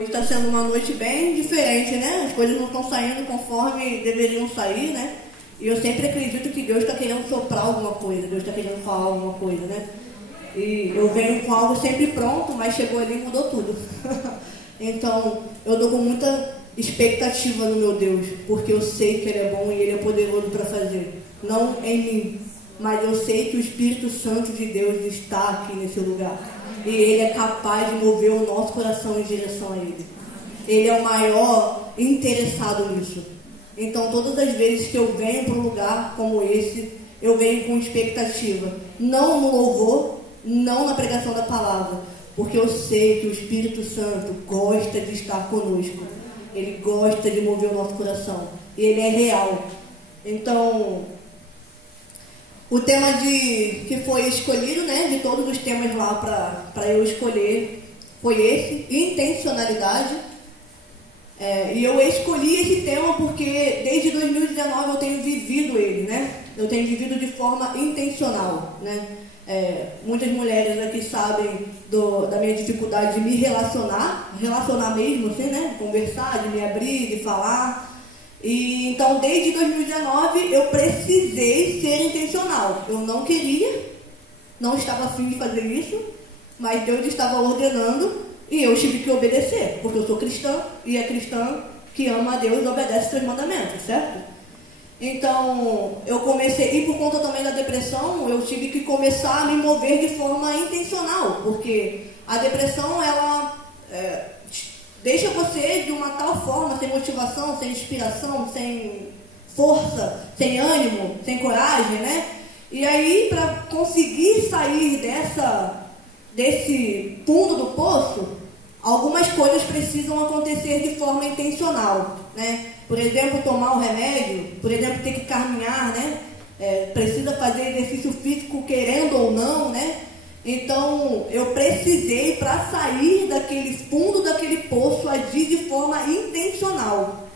Está sendo uma noite bem diferente, né? As coisas não estão saindo conforme deveriam sair, né? E eu sempre acredito que Deus está querendo soprar alguma coisa, Deus está querendo falar alguma coisa, né? E eu venho com algo sempre pronto, mas chegou ali e mudou tudo. Então, eu estou com muita expectativa no meu Deus, porque eu sei que Ele é bom e Ele é poderoso para fazer. Não em mim, mas eu sei que o Espírito Santo de Deus está aqui nesse lugar. E Ele é capaz de mover o nosso coração em direção a Ele. Ele é o maior interessado nisso. Então, todas as vezes que eu venho para um lugar como esse, eu venho com expectativa. Não no louvor, não na pregação da palavra. Porque eu sei que o Espírito Santo gosta de estar conosco. Ele gosta de mover o nosso coração. E Ele é real. Então, o tema que foi escolhido, né, de todos os temas lá para eu escolher, foi esse, intencionalidade. E eu escolhi esse tema porque desde 2019 eu tenho vivido ele, né? Eu tenho vivido de forma intencional, né? Muitas mulheres aqui sabem da minha dificuldade de me relacionar mesmo, assim, né? De conversar, de me abrir, de falar. E então, desde 2019, eu precisei ser intencional. Eu não queria, não estava afim de fazer isso, mas Deus estava ordenando e eu tive que obedecer, porque eu sou cristã e é cristã que ama a Deus e obedece os seus mandamentos, certo? Então, eu comecei, e por conta também da depressão, eu tive que começar a me mover de forma intencional, porque a depressão, ela deixa você de uma tal forma, sem motivação, sem inspiração, sem força, sem ânimo, sem coragem, né? E aí, para conseguir sair desse fundo do poço, algumas coisas precisam acontecer de forma intencional, né? Por exemplo, tomar um remédio, por exemplo, ter que caminhar, né? Precisa fazer exercício físico querendo ou não, né? Então, eu precisei, para sair daquele fundo daquele poço, agir de forma intencional.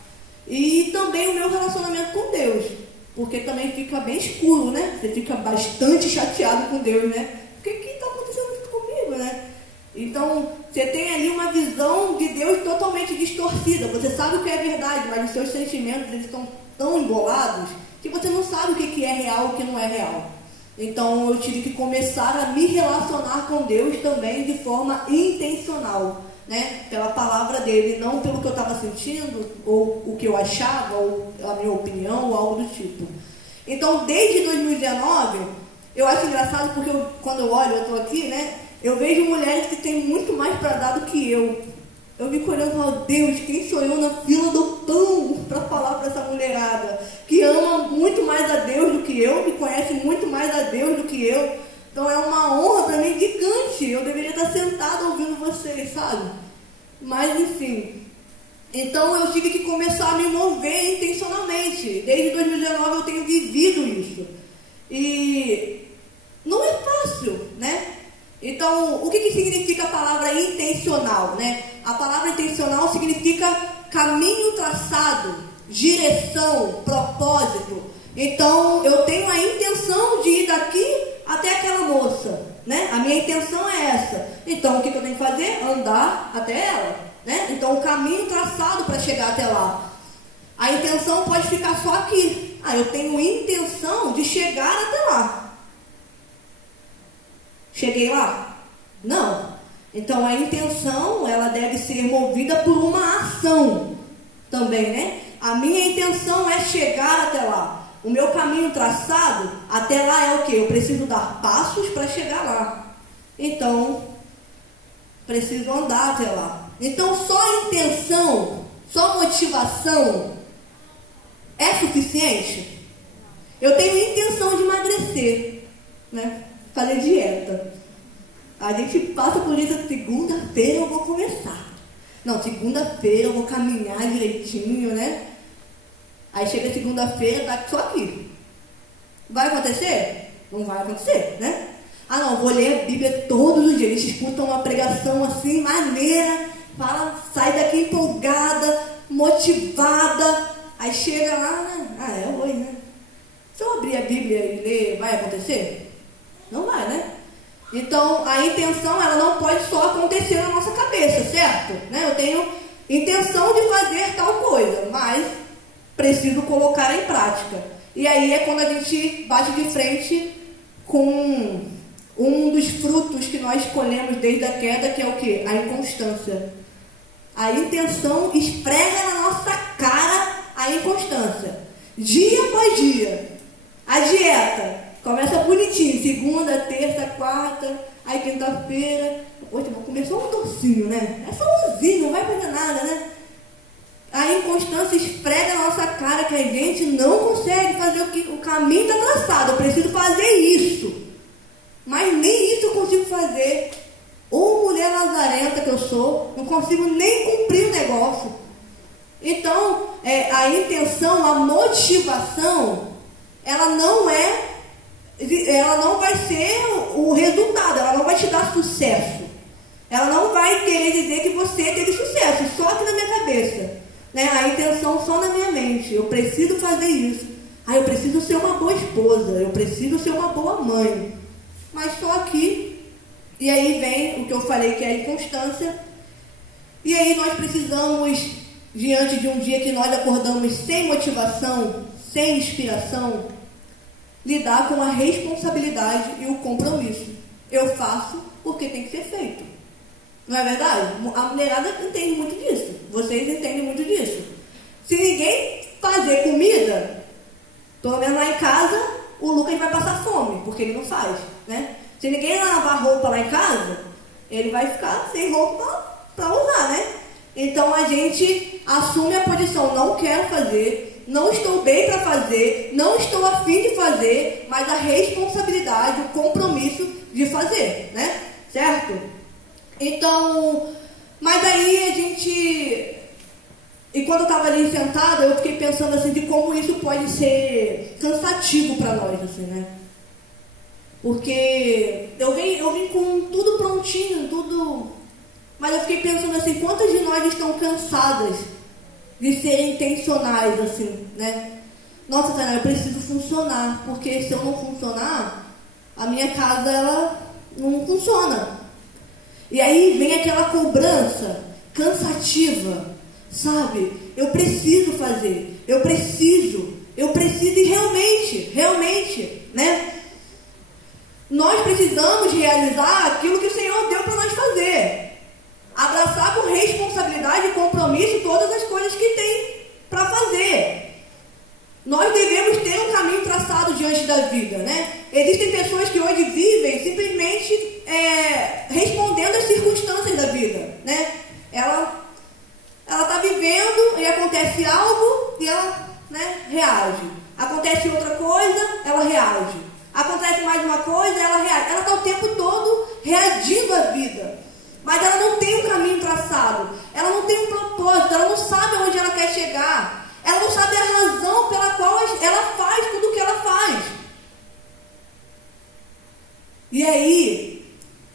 E também o meu relacionamento com Deus, porque também fica bem escuro, né? Você fica bastante chateado com Deus, né? O que está acontecendo isso comigo, né? Então, você tem ali uma visão de Deus totalmente distorcida. Você sabe o que é verdade, mas os seus sentimentos eles estão tão embolados que você não sabe o que é real e o que não é real. Então, eu tive que começar a me relacionar com Deus também de forma intencional, né? Pela palavra dele, não pelo que eu estava sentindo, ou o que eu achava, ou a minha opinião, ou algo do tipo. Então, desde 2019, eu acho engraçado porque quando eu olho, eu estou aqui, né? Eu vejo mulheres que têm muito mais para dar do que eu. Eu fico olhando e falo, Deus, quem sou eu na fila do pão para falar para essa mulherada que ama muito mais a Deus do que eu, que conhece muito mais a Deus do que eu. Então é uma honra para mim gigante. Eu deveria estar sentada ouvindo vocês, sabe? Mas enfim. Então eu tive que começar a me mover intencionalmente. Desde 2019 eu tenho vivido isso. E não é fácil, né? Então, o que significa a palavra intencional, né? A palavra intencional significa caminho traçado, direção, propósito. Então, eu tenho a intenção de ir daqui até aquela moça, né? A minha intenção é essa. Então, o que eu tenho que fazer? Andar até ela, né? Então, o caminho traçado para chegar até lá. A intenção pode ficar só aqui. Eu tenho intenção de chegar até lá. Cheguei lá? Não. Então, a intenção, ela deve ser movida por uma ação também, né? A minha intenção é chegar até lá. O meu caminho traçado até lá é o quê? Eu preciso dar passos para chegar lá. Então, preciso andar até lá. Então, só intenção, só motivação é suficiente? Eu tenho intenção de emagrecer, né? Fazer dieta. A gente passa por isso, segunda-feira eu vou começar. Não, segunda-feira eu vou caminhar direitinho, né? Aí chega segunda-feira, tá só aqui. Vai acontecer? Não vai acontecer, né? Não, vou ler a Bíblia todos os dias. Eles escutam uma pregação assim, maneira, sai daqui empolgada, motivada. Aí chega lá, né? É hoje, né? Se eu abrir a Bíblia e ler, vai acontecer? Não vai, né? Então, a intenção, ela não pode só acontecer na nossa cabeça, certo? Né? Eu tenho intenção de fazer tal coisa, mas preciso colocar em prática. E aí é quando a gente bate de frente com um dos frutos que nós escolhemos desde a queda, que é o quê? A inconstância. A intenção esfrega na nossa cara a inconstância. Dia após dia. A dieta começa bonitinho, segunda, terça, quarta, aí quinta-feira. Poxa, mas começou um docinho, né? É só umzinho, não vai fazer nada, né? A inconstância esfrega na nossa cara que a gente não consegue fazer o caminho está traçado. Eu preciso fazer isso. Mas nem isso eu consigo fazer. Ou mulher lazarenta que eu sou, não consigo nem cumprir o negócio. Então, a intenção, a motivação, ela não vai ser o resultado, ela não vai te dar sucesso. Ela não vai querer dizer que você teve sucesso, só aqui na minha cabeça. Né? A intenção só na minha mente. Eu preciso fazer isso. Eu preciso ser uma boa esposa, eu preciso ser uma boa mãe. Mas só aqui. E aí vem o que eu falei, que é a inconstância. E aí nós precisamos, diante de um dia que nós acordamos sem motivação, sem inspiração, lidar com a responsabilidade e o compromisso. Eu faço porque tem que ser feito. Não é verdade? A mulherada entende muito disso. Vocês entendem muito disso. Se ninguém fazer comida, pelo menos lá em casa, o Lucas vai passar fome, porque ele não faz, né? Se ninguém lavar roupa lá em casa, ele vai ficar sem roupa para usar, né? Então a gente assume a posição, não quero fazer, não estou bem para fazer, não estou a fim de fazer, mas a responsabilidade, o compromisso de fazer, né? Certo? Então, mas aí a gente... E quando eu estava ali sentada, eu fiquei pensando assim, de como isso pode ser cansativo para nós, assim, né? Porque eu vim com tudo prontinho, tudo... Mas eu fiquei pensando assim, quantas de nós estão cansadas de serem intencionais, assim, né? Nossa, Tainá, eu preciso funcionar, porque se eu não funcionar, a minha casa, ela não funciona. E aí vem aquela cobrança cansativa, sabe? Eu preciso fazer, eu preciso e realmente, né? Nós precisamos realizar aquilo que o Senhor deu para nós fazer. Abraçar com responsabilidade e compromisso todas as coisas que tem para fazer. Nós devemos ter um caminho traçado diante da vida, né? Existem pessoas que hoje vivem simplesmente respondendo às circunstâncias da vida, né? Ela está vivendo e acontece algo e ela, né, reage. Acontece outra coisa, ela reage. Acontece mais uma coisa, ela reage. Ela está o tempo todo reagindo à vida. Mas ela não tem um caminho traçado. Ela não tem um propósito. Ela não sabe onde ela quer chegar. Ela não sabe a razão pela qual ela faz tudo o que ela faz. E aí,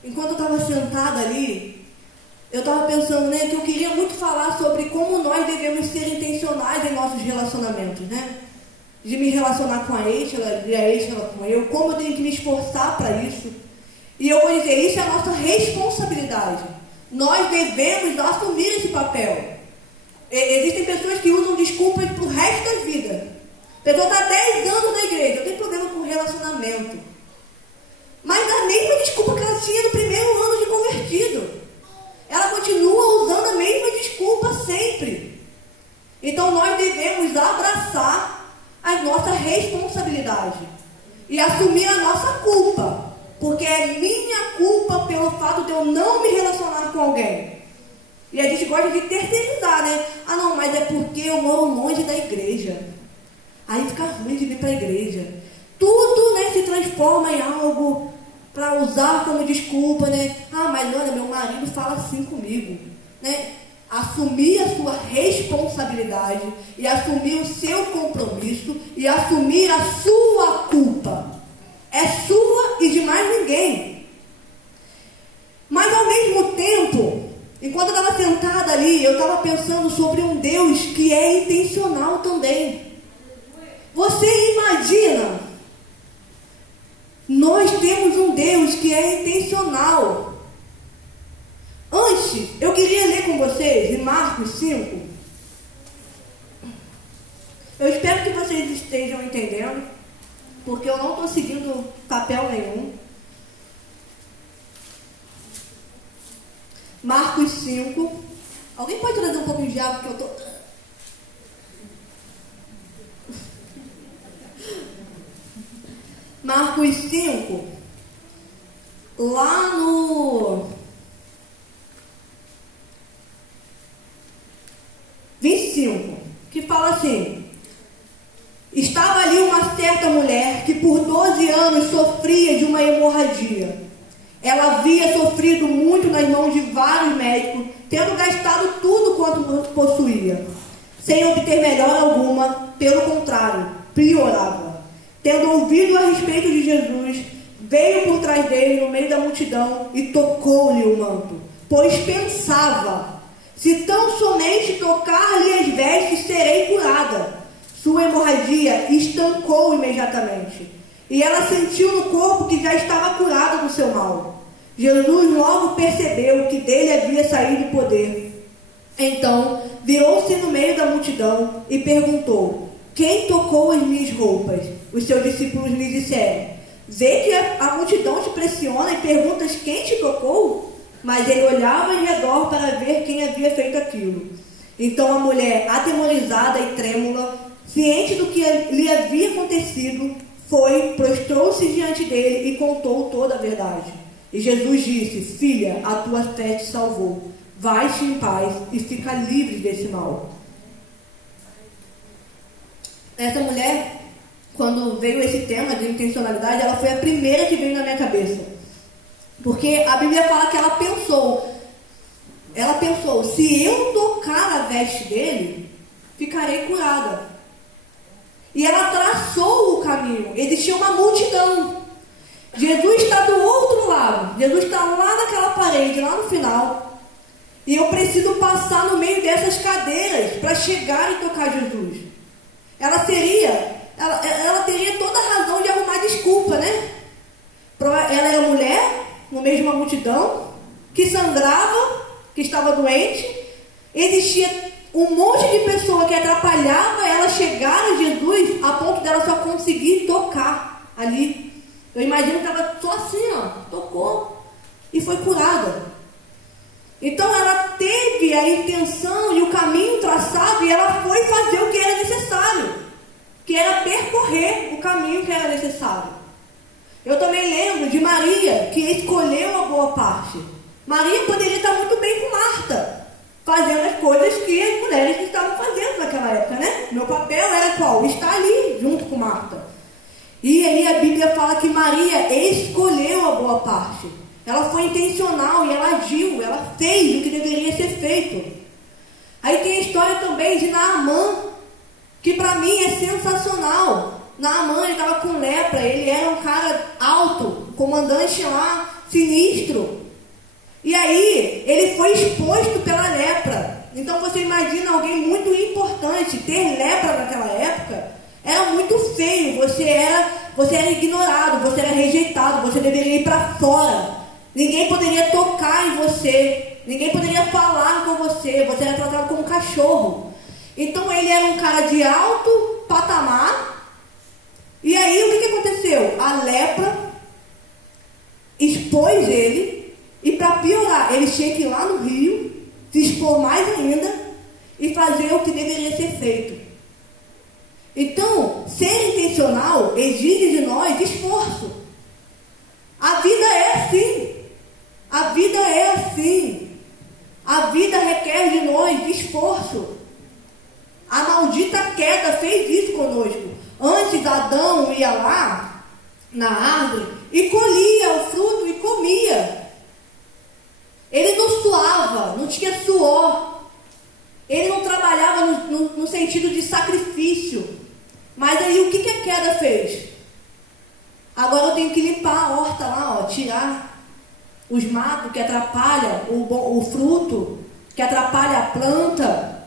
enquanto eu estava sentada ali, eu estava pensando, né, que eu queria muito falar sobre como nós devemos ser intencionais em nossos relacionamentos, né? De me relacionar com a Eichela e a Eichela com eu, como eu tenho que me esforçar para isso. E eu vou dizer, isso é a nossa responsabilidade. Nós devemos assumir esse papel. Existem pessoas que usam desculpas para o resto da vida. A pessoa está 10 anos na igreja, eu tenho problema com relacionamento. Mas a mesma desculpa que ela tinha no primeiro ano de convertido. Ela continua usando a mesma desculpa sempre. Então nós devemos abraçar a nossa responsabilidade e assumir a nossa culpa. Porque é minha culpa pelo fato de eu não me relacionar com alguém. E a gente gosta de terceirizar, né? Ah, não, mas é porque eu moro longe da igreja. Aí fica ruim de vir para a igreja. Tudo, né, se transforma em algo para usar como desculpa, né? Ah, mas olha, meu marido fala assim comigo, né? Assumir a sua responsabilidade e assumir o seu compromisso e assumir a sua culpa. É sua e de mais ninguém. Mas ao mesmo tempo, enquanto eu estava sentada ali, eu estava pensando sobre um Deus que é intencional também. Você imagina Nós temos um Deus que é intencional. Antes, eu queria ler com vocês em Marcos 5. Eu espero que vocês estejam entendendo, porque eu não estou seguindo papel nenhum. Marcos 5. Alguém pode trazer um pouquinho de água, porque eu estou... Marcos 5, lá no 25, que fala assim: estava ali uma certa mulher que por 12 anos sofria de uma hemorragia. Ela havia sofrido muito nas mãos de vários médicos, tendo gastado tudo quanto possuía, sem obter melhora alguma, pelo contrário, piorava. Tendo ouvido a respeito de Jesus, veio por trás dele no meio da multidão e tocou-lhe o manto, pois pensava: se tão somente tocar-lhe as vestes, serei curada. Sua hemorragia estancou imediatamente, e ela sentiu no corpo que já estava curada do seu mal. Jesus logo percebeu que dele havia saído o poder. Então, virou-se no meio da multidão e perguntou: quem tocou as minhas roupas? Os seus discípulos lhe disseram: vê que a multidão te pressiona e perguntas quem te tocou? Mas ele olhava em redor para ver quem havia feito aquilo. Então a mulher, atemorizada e trêmula, ciente do que lhe havia acontecido, foi, prostrou-se diante dele e contou toda a verdade. E Jesus disse: filha, a tua fé te salvou. Vai-te em paz e fica livre desse mal. Essa mulher, quando veio esse tema de intencionalidade, ela foi a primeira que veio na minha cabeça. Porque a Bíblia fala que ela pensou, se eu tocar a veste dele, ficarei curada. E ela traçou o caminho. Existia uma multidão. Jesus está do outro lado. Jesus está lá naquela parede, lá no final. E eu preciso passar no meio dessas cadeiras para chegar e tocar Jesus. Ela teria toda a razão de arrumar desculpa, né? Ela era mulher, no meio de uma multidão, que sangrava, que estava doente. Existia um monte de pessoa que atrapalhava ela chegar a Jesus, a ponto dela só conseguir tocar ali. Eu imagino que ela só assim, tocou e foi curada. Então ela teve a intenção e o caminho traçado, e ela foi fazer o que era necessário, que era percorrer o caminho que era necessário. Eu também lembro de Maria, que escolheu a boa parte. Maria poderia estar muito bem com Marta, fazendo as coisas que as mulheres estavam fazendo naquela época, né? Meu papel era qual? Estar ali, junto com Marta. E aí a Bíblia fala que Maria escolheu a boa parte. Ela foi intencional e ela agiu, ela fez o que deveria ser feito. Aí tem a história também de Naamã, que para mim é sensacional. Naamã, ele estava com lepra, ele era um cara alto, comandante lá, sinistro. E aí, ele foi exposto pela lepra. Então você imagina alguém muito importante, ter lepra naquela época, era muito feio, você era ignorado, você era rejeitado, você deveria ir para fora. Ninguém poderia tocar em você, ninguém poderia falar com você, você era tratado como cachorro. Então ele era um cara de alto patamar. E aí o que aconteceu? A lepra expôs ele, e para piorar, ele tinha que ir lá no rio, se expor mais ainda e fazer o que deveria ser feito. Então, ser intencional exige de nós esforço. A vida é assim. A vida é assim. A vida requer de nós esforço. A maldita queda fez isso conosco. Antes, Adão ia lá na árvore e colhia o fruto e comia. Ele não suava, não tinha suor. Ele não trabalhava no sentido de sacrifício. Mas aí o que a queda fez? Agora eu tenho que limpar a horta lá, tirar os matos que atrapalham o fruto, que atrapalha a planta.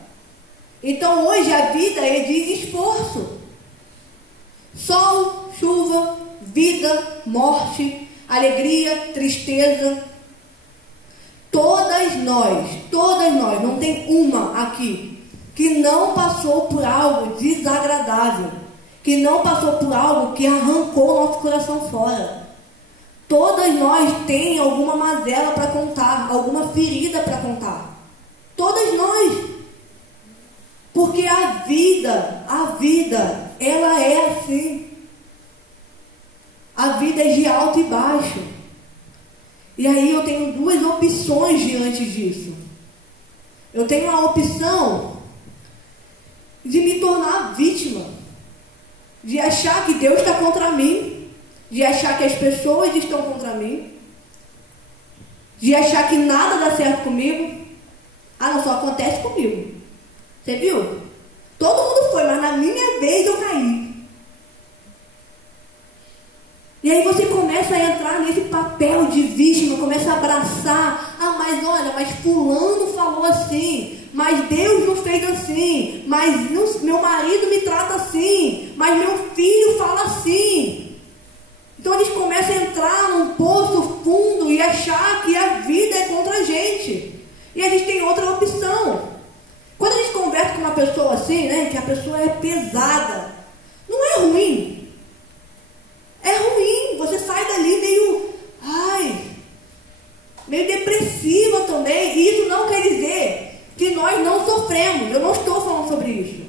Então hoje a vida exige esforço. Sol, chuva, vida, morte, alegria, tristeza. Todas nós, não tem uma aqui que não passou por algo desagradável, que não passou por algo que arrancou o nosso coração fora. Todas nós tem alguma mazela para contar, alguma ferida para contar. Todas nós. Porque a vida, ela é assim. A vida é de alto e baixo. E aí eu tenho duas opções diante disso. Eu tenho a opção de me tornar vítima, de achar que Deus está contra mim, de achar que as pessoas estão contra mim, de achar que nada dá certo comigo. Ah, não, só acontece comigo. Você viu? Todo mundo foi, mas na minha vez eu caí. E aí você começa a entrar nesse papel de vítima, começa a abraçar. Ah, mas olha, mas fulano falou assim, mas Deus não fez assim, mas meu marido me trata assim, mas meu filho fala assim. Então a gente começa a entrar num poço fundo e achar que a vida é contra a gente. E a gente tem outra opção. Quando a gente conversa com uma pessoa assim, né, que a pessoa é pesada, não é ruim. É ruim, você sai dali meio depressiva também. E isso não quer dizer que nós não sofremos. Eu não estou falando sobre isso.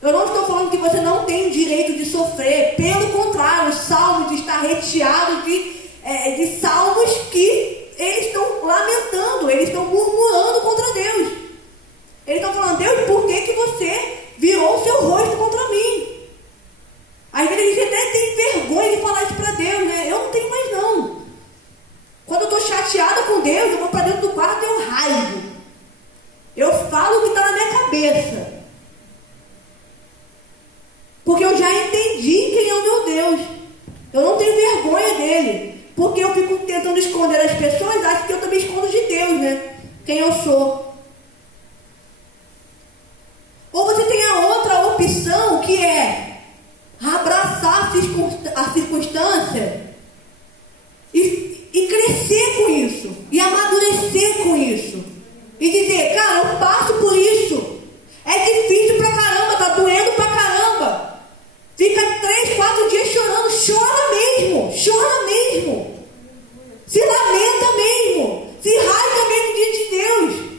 Eu não estou falando que você não tem o direito de sofrer. Pelo contrário, o Salmo está recheado de salmos que eles estão lamentando, eles estão murmurando contra Deus. Eles estão falando: Deus, por que você virou o seu rosto contra mim? Às vezes a gente até tem vergonha de falar isso para Deus, né? Eu não tenho mais não. Quando eu estou chateada com Deus, eu vou para dentro do quarto e eu raio. Eu falo o que está na minha cabeça. Porque eu já entendi quem é o meu Deus. Eu não tenho vergonha dele. Porque eu fico tentando esconder as pessoas, acho que eu também escondo de Deus, né? Quem eu sou. Ou você tem a outra opção, que é abraçar a circunstância e crescer com isso, e amadurecer com isso, e dizer: cara, eu passo por isso, é difícil pra caramba, tá doendo pra caramba, fica 3, 4 dias chorando, chora mesmo, se lamenta mesmo, se rasga mesmo diante de Deus.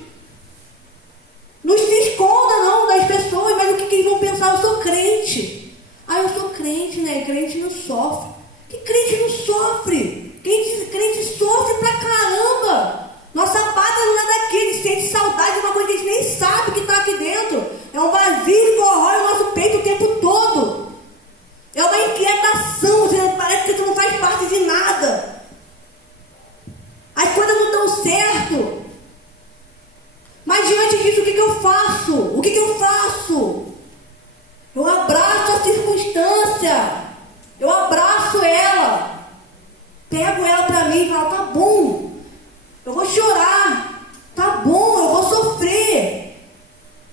Não se esconda não das pessoas, mas o que eles vão pensar? Eu sou crente. Ah, eu sou crente, né? Crente não sofre. Que crente não sofre? Crente sofre pra caramba. Nossa pátria não é daqui. A gente sente saudade de uma coisa que a gente nem sabe que está aqui dentro. É um vazio que corrói o nosso peito o tempo todo. É uma inquietação. Parece que você não faz parte de nada. As coisas não dão certo. Mas diante disso, o que eu faço? O que eu faço? Eu abraço a circunstância. Eu abraço ela. Pego ela para mim e falo: tá bom, eu vou chorar. Tá bom, eu vou sofrer.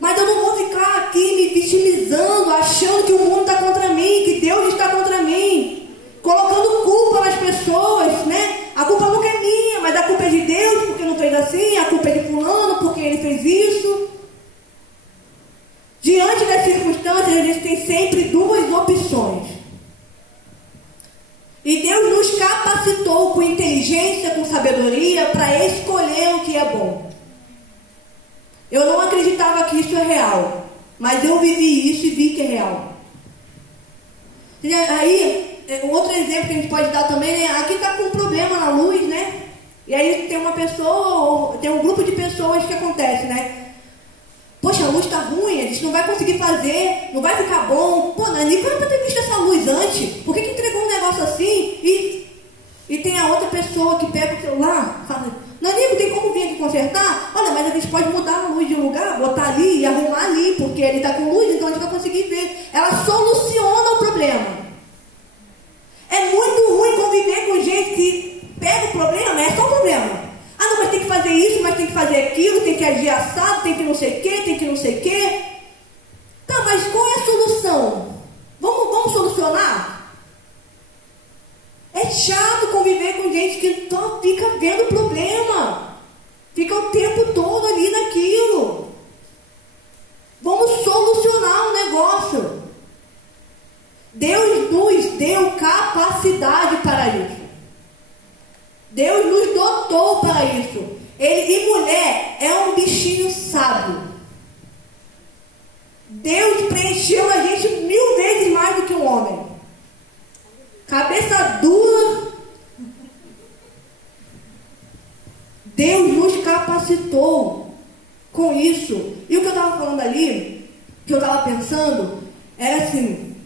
Mas eu não vou ficar aqui me vitimizando, achando que o mundo está contra mim, que Deus está contra mim, colocando culpa nas pessoas, né? A culpa nunca é minha, mas a culpa é de Deus, porque não fez assim. A culpa é de fulano, porque ele fez isso. Diante das circunstâncias, a gente tem sempre duas opções. E Deus nos capacitou com inteligência, com sabedoria, para escolher o que é bom. Eu não acreditava que isso é real, mas eu vivi isso e vi que é real. E aí, outro exemplo que a gente pode dar também, né? Aqui está com um problema na luz, né? E aí tem uma pessoa, tem um grupo de pessoas que acontece, né? Poxa, a luz está ruim, a gente não vai conseguir fazer, não vai ficar bom. Pô, Nanico era para ter visto essa luz antes. Por que entregou um negócio assim? E tem a outra pessoa que pega o celular e fala: Nanico, tem como vir aqui consertar? Olha, mas a gente pode mudar a luz de lugar, botar ali e arrumar ali, porque ele está com luz, então a gente vai conseguir ver. Ela soluciona o problema. É muito ruim conviver com gente que pega o problema, é só o problema. Ah, não, mas tem que fazer isso, mas tem que fazer aquilo, tem que agir assado, tem que não sei o quê, tem que não sei o quê. Tá, mas qual é a solução? Vamos solucionar? vendo problema. Fica o tempo todo ali naquilo. Vamos solucionar o negócio. Deus nos deu capacidade para isso. Deus nos dotou para isso. E mulher é um bichinho sábio. Deus preencheu a gente 1000 vezes mais do que um homem. Cabeça dura. Deus nos capacitou com isso. E o que eu estava falando ali, que eu estava pensando, era assim: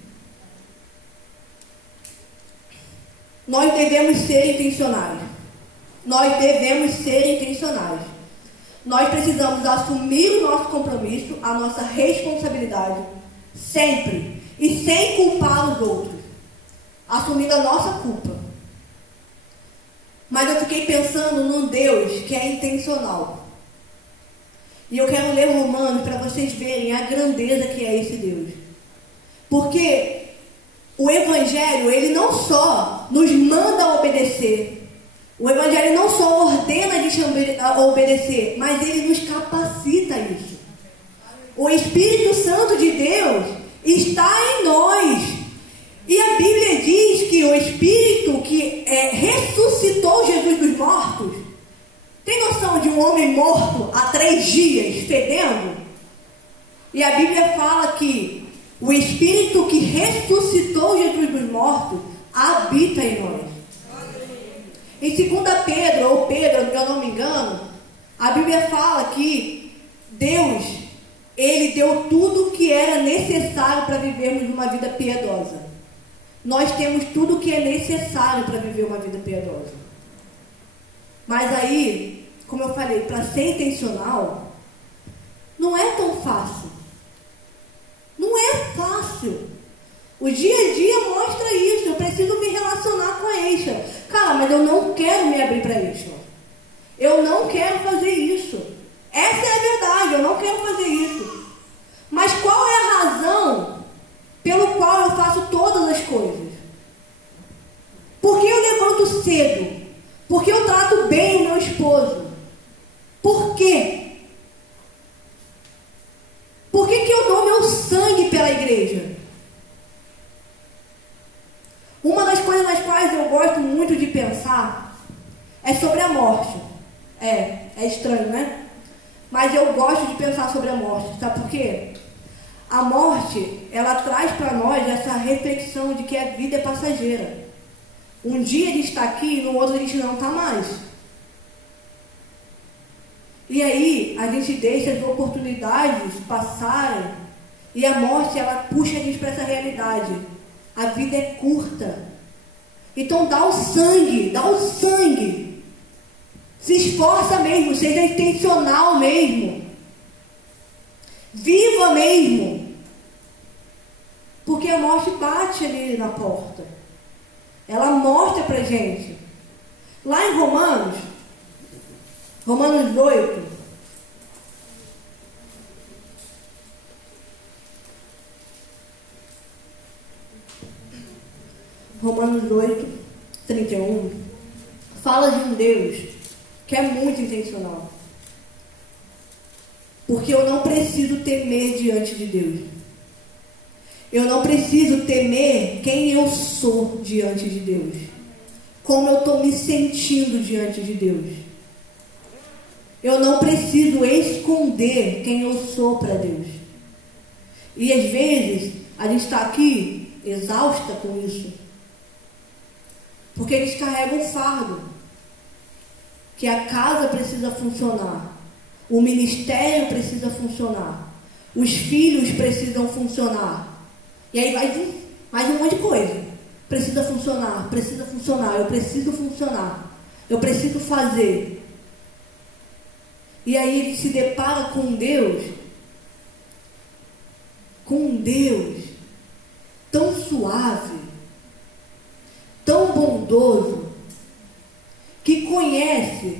nós devemos ser intencionais. Nós devemos ser intencionais. Nós precisamos assumir o nosso compromisso, a nossa responsabilidade, sempre. E sem culpar os outros. Assumindo a nossa culpa. Mas eu fiquei pensando num Deus que é intencional. E eu quero ler Romanos para vocês verem a grandeza que é esse Deus. Porque o Evangelho, ele não só nos manda obedecer. O Evangelho não só ordena a gente a obedecer, mas ele nos capacita a isso. O Espírito Santo de Deus está em nós. E a Bíblia diz que o Espírito que ressuscitou Jesus dos mortos, tem noção de um homem morto há 3 dias, fedendo? E a Bíblia fala que o Espírito que ressuscitou Jesus dos mortos habita em nós. Em 2 Pedro, ou Pedro, se eu não me engano, a Bíblia fala que Deus, ele deu tudo o que era necessário para vivermos uma vida piedosa. Nós temos tudo o que é necessário para viver uma vida piedosa. Mas aí, como eu falei, para ser intencional, não é tão fácil. Não é fácil. O dia a dia mostra isso. Eu preciso me relacionar com a Eixa. Cara, mas eu não quero me abrir para Eixa. Eu não quero fazer isso. Essa é a verdade, eu não quero fazer isso. Mas qual é a razão pelo qual eu faço todas as coisas? Porque eu levanto cedo? Porque eu trato bem o meu esposo? Por quê? Por que eu dou meu sangue pela igreja? Uma das coisas nas quais eu gosto muito de pensar é sobre a morte. É estranho, né? Mas eu gosto de pensar sobre a morte. Sabe por quê? A morte, ela traz para nós essa reflexão de que a vida é passageira. Um dia a gente está aqui e no outro a gente não está mais. E aí a gente deixa as oportunidades passarem e a morte, ela puxa a gente para essa realidade. A vida é curta. Então dá o sangue, dá o sangue. Se esforça mesmo, seja intencional mesmo. Viva mesmo. Porque a morte bate ali na porta. Ela mostra pra gente. Lá em Romanos 8, Romanos 8, 31, fala de um Deus que é muito intencional. Porque eu não preciso temer diante de Deus. Eu não preciso temer quem eu sou diante de Deus. Como eu estou me sentindo diante de Deus. Eu não preciso esconder quem eu sou para Deus. E às vezes a gente está aqui exausta com isso. Porque a gente carrega um fardo. Que a casa precisa funcionar. O ministério precisa funcionar. Os filhos precisam funcionar. E aí vai mais um monte de coisa. Precisa funcionar, eu preciso funcionar. Eu preciso fazer. E aí ele se depara com um Deus tão suave, tão bondoso, que conhece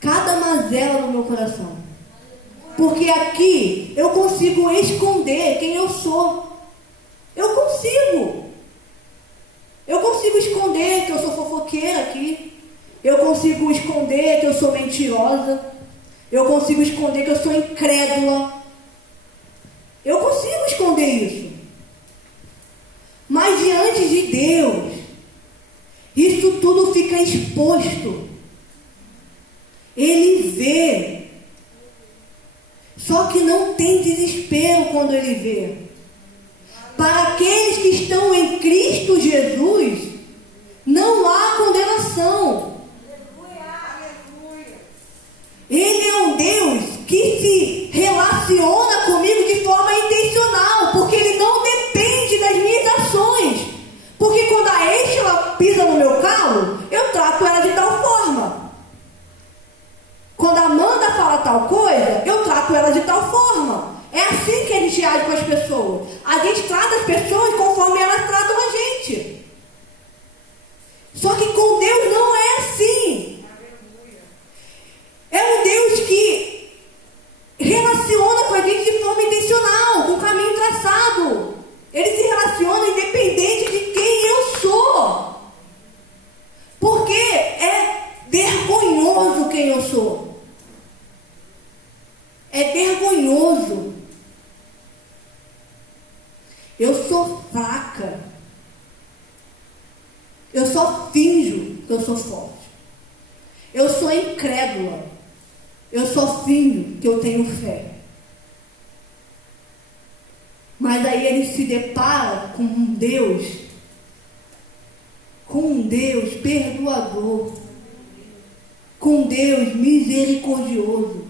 cada mazela do meu coração. Porque aqui eu consigo esconder quem eu sou. Eu consigo esconder que eu sou fofoqueira aqui. Eu consigo esconder que eu sou mentirosa. Eu consigo esconder que eu sou incrédula. Eu consigo esconder isso. Mas diante de Deus, isso tudo fica exposto. Ele vê. Só que não tem desespero quando ele vê. Para aqueles que estão em Cristo Jesus, não há condenação. Ele é um Deus que se relaciona comigo de forma intencional, porque Ele não depende das minhas ações. Porque quando a Estela pisa no meu calo, eu trato ela de tal forma. Quando a Amanda fala tal coisa, eu trato ela de tal forma. É assim que a gente age com as pessoas. A gente trata as pessoas conforme elas tratam a gente. Só que com Deus não é assim. É um Deus que relaciona com a gente de forma intencional, com um caminho traçado. Ele se relaciona independente de quem eu sou. Porque é vergonhoso quem eu sou. É vergonhoso. Eu sou fraca. Eu só finjo que eu sou forte. Eu sou incrédula. Eu só finjo que eu tenho fé. Mas aí ele se depara com um Deus perdoador, com um Deus misericordioso,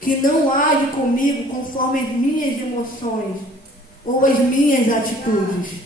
que não age comigo conforme as minhas emoções ou as minhas atitudes.